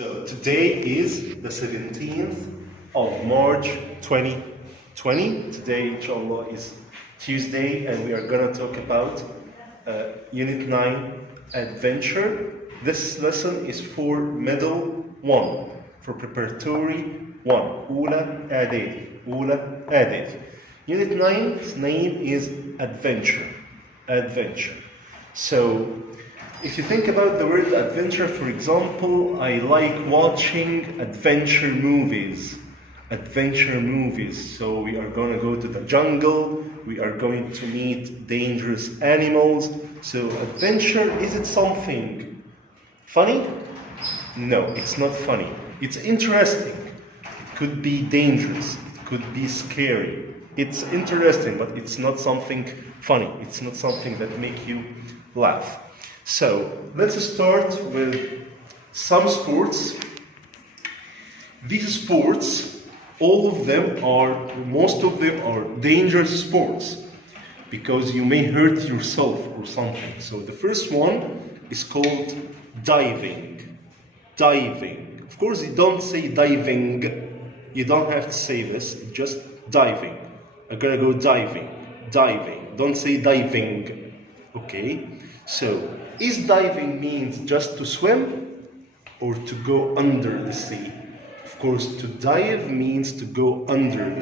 So today is the 17th of March 2020. Today, inshallah, is Tuesday, and we are going to talk about Unit 9, Adventure. This lesson is for Middle 1, for Preparatory 1, أولى إعدادي. Unit 9's name is Adventure. So, if you think about the word adventure, for example, I like watching adventure movies. So we are going to go to the jungle, we are going to meet dangerous animals. So adventure, is it something funny? No, it's not funny. It's interesting. It could be dangerous. It could be scary. It's interesting, but it's not something funny. It's not something that makes you laugh. So, let's start with some sports. These sports, most of them are dangerous sports because you may hurt yourself or something. So the first one is called diving. Of course, you don't say diving. You don't have to say this, just diving. I'm gonna go diving. Don't say diving, okay? So, is diving means just to swim or to go under the sea? Of course, to dive means to go under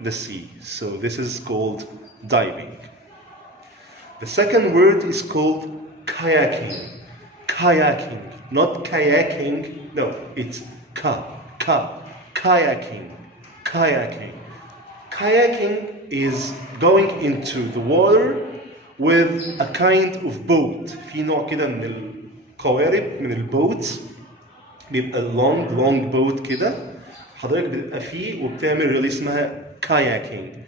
the sea. So this is called diving. The second word is called kayaking. Not kayaking, no, it's kayaking. Kayaking is going into the water with a kind of boat. في نوع كده من القوارب من البوتس بيبقى long boat كده حضرتك بتبقى فيه وبتعمل رياضة اسمها kayaking.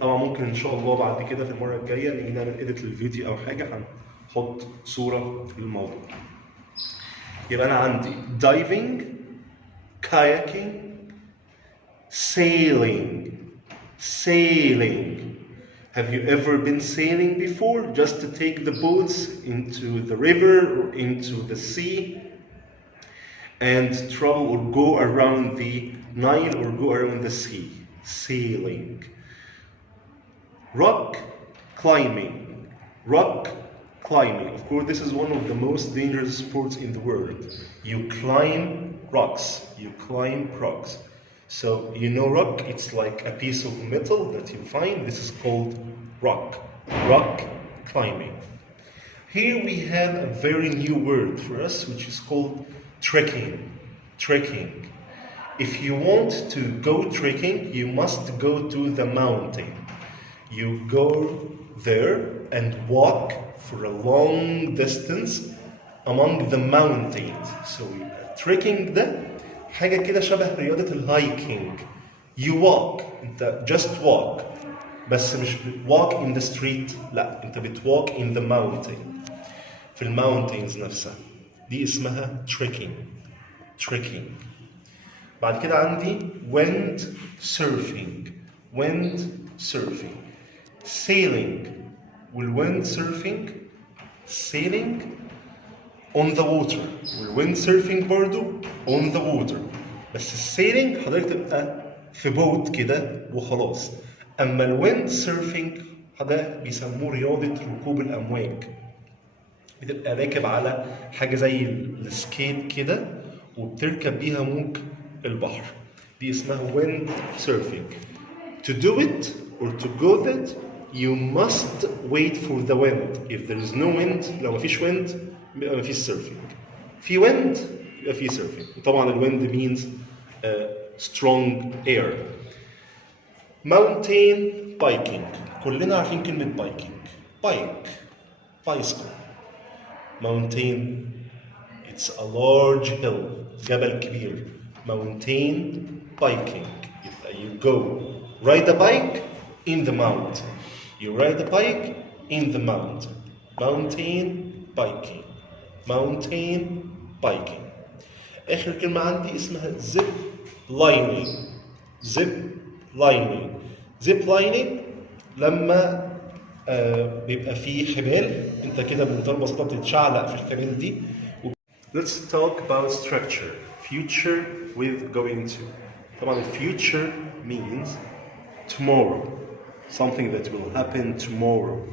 طبعا ممكن ان شاء الله بعد كده في المرة الجاية نيجي نعمل edit للفيديو او حاجة هنحط صورة للموضوع. يبقى انا عندي diving, kayaking, sailing. Have you ever been sailing before? Just to take the boats into the river or into the sea and travel or go around the Nile or go around the sea. Sailing. Rock climbing. Of course, this is one of the most dangerous sports in the world. You climb rocks. So, you know rock, it's like a piece of metal that you find. This is called rock climbing. Here we have a very new word for us, which is called trekking. If you want to go trekking, you must go to the mountain. You go there and walk for a long distance among the mountains. So, trekking ده حاجة كده شبه رياضة الهايكينج. You walk, انت just walk. بس مش walk in the street، لا انت walk in the mountain. في الماونتينز نفسها. دي اسمها trekking. بعد كده عندي wind surfing. Sailing. والwind surfing. Sailing on the water. والwind surfing برضو on the water. بس السيلينج حضرتك تبقى في بوت كده وخلاص. اما الwind surfing ده بيسموه رياضة ركوب الأمواج. بتبقى راكب على حاجة زي السكيت كده وبتركب بيها موج البحر. دي اسمها wind surfing. To do it or to go there, you must wait for the wind. If there is no wind, لو مفيش wind يبقى مفيش surfing. في wind يبقى في surfing. وطبعا الwind means strong air. Mountain biking. كلنا عارفين كلمة bicycle. Mountain, it's a large hill. جبل كبير. Mountain biking. You go ride a bike in the mountain. You ride a bike in the mountain. Mountain biking. آخر كلمة عندي اسمها zip lining. لما بيبقى فيه حبال انت كده بمنتهى البساطة بتتشعلق في الحبال دي Let's talk about structure. Future with going to. طبعا future means tomorrow. Something that will happen tomorrow.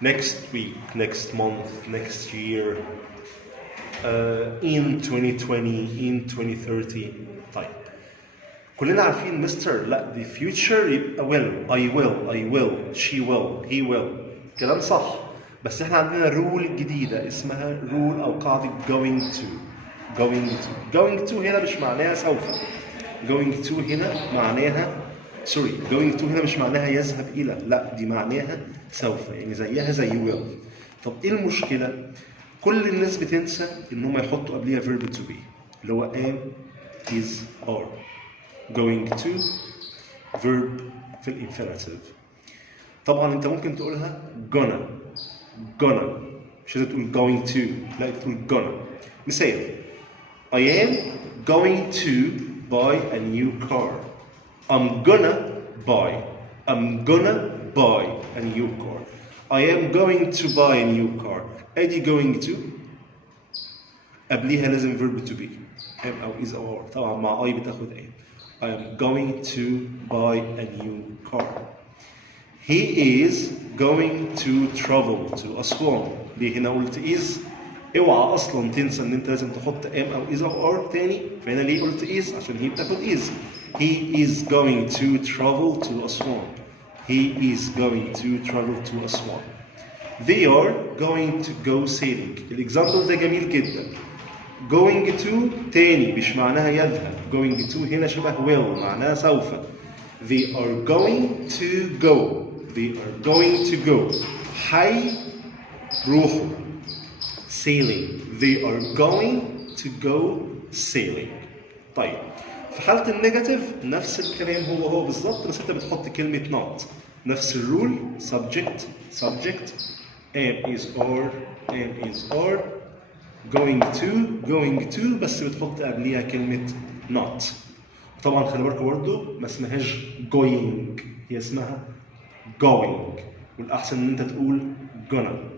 Next week, next month, next year. In 2020, in 2030. طيب. كلنا عارفين مستر لا the future يبقى will, I will, she will, he will. كلام صح. بس احنا عندنا رول جديدة اسمها رول او قاعدة going to هنا مش معناها سوف. going to هنا معناها going to هنا مش معناها يذهب الى، لا دي معناها سوف، يعني زيها زي will. طب ايه المشكلة؟ كل الناس بتنسى ان هم يحطوا قبليها verb to be اللي هو am, is, are. going to verb في الانفينيتيف. طبعا انت ممكن تقولها gonna مش لازم تقول going to، لا تقول gonna. مثال I am going to buy a new car. I'm gonna buy a new car. I am going to buy a new car. ادي going to قبليها لازم verb to be am او is او are. طبعا مع I بتاخد am. I am going to buy a new car. He is going to travel to Aswan. ليه هنا قلت is؟ اوعى اصلا تنسى ان انت لازم تحط am او is او are تاني. فهنا ليه قلت is؟ عشان هي بتاخد is. He is going to travel to Aswan. He is going to travel to Aswan. They are going to go sailing. الإكزامبل ده جميل جدا. going to تاني مش معناها يذهب. going to هنا شبه will معناها سوف. They are going to go. They are going to go. روحوا. sailing. They are going to go sailing. طيب في حالة النيجاتيف نفس الكلام هو بالظبط، بس انت بتحط كلمة not. نفس الرول subject am is are going to بس بتحط قبليها كلمة not. طبعا خلي بالكم برضه ما اسمهاش going، هي اسمها going، والأحسن إن أنت تقول gonna.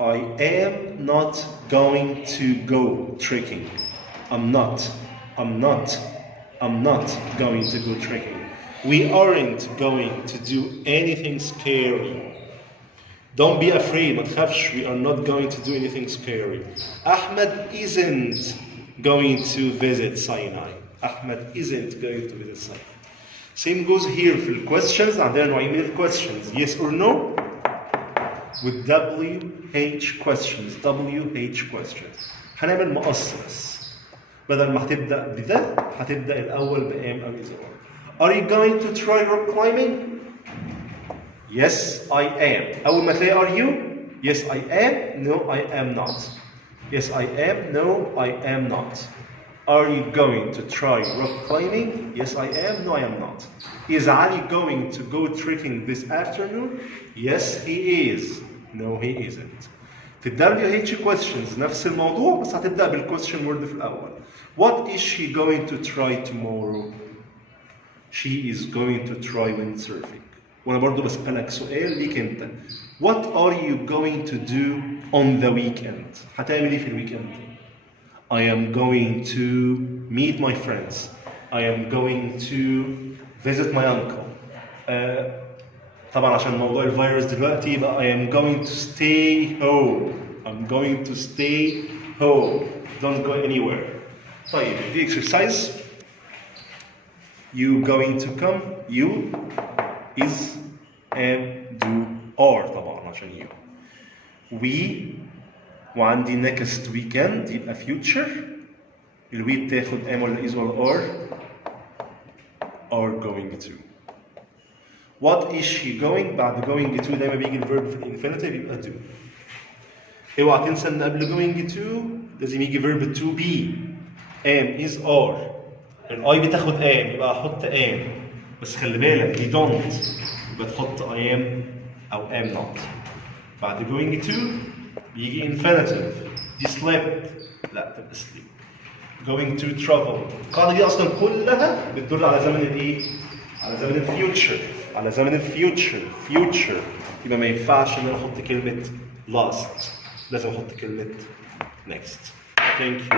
I am not going to go trekking. I'm not going to go trekking. We aren't going to do anything scary. Don't be afraid, ما تخافش. We are not going to do anything scary. Ahmed isn't going to visit Sinai. Ahmed isn't going to visit Sinai. Same goes here في questions. عندنا نوعين من questions. Yes or no? With WH questions. هنعمل مقص بس. بدل ما هتبدأ بده هتبدأ الأول بam أو is or. Are you going to try rock climbing? Yes, I am. أول ما تلاقي are you? Yes, I am. No, I am not. Yes, I am. No, I am not. Are you going to try rock climbing? Yes, I am. No, I am not. Is Ali going to go trekking this afternoon? Yes, he is. No, he isn't. في WH questions نفس الموضوع بس هتبدأ بالquestion word في الأول. What is she going to try tomorrow? She is going to try windsurfing. وأنا برضو بسألك سؤال ليك أنت. What are you going to do on the weekend? هتعمل إيه في الويكند؟ I am going to meet my friends. I am going to visit my uncle. طبعا عشان موضوع الفيروس دلوقتي يبقى I am going to stay home. I'm going to stay home. Don't go anywhere. طيب the exercise. You going to come. You is am do are طبعا عشان you. We وعندي next weekend يبقى future. الوي بتاخد am ولا is or are going to. What is she going؟ بعد going to دايما بيجي الفيرب في الانفينيتيف يبقى do. اوعى تنسى ان قبل going to لازم يجي verb to be. am is are. الاي بتاخد am يبقى احط am. بس خلي بالك you don't يبقى تحط I am او am not. بعد going to بيجي infinitive. دي slept لا تبقى sleep. going to travel. القاعدة دي أصلا كلها بتدل على زمن الإيه؟ على زمن الفيوتشر. على زمن الفيوتشر. يبقى ما ينفعش إن أنا أحط كلمة last. لازم احط كلمه next. Thank you.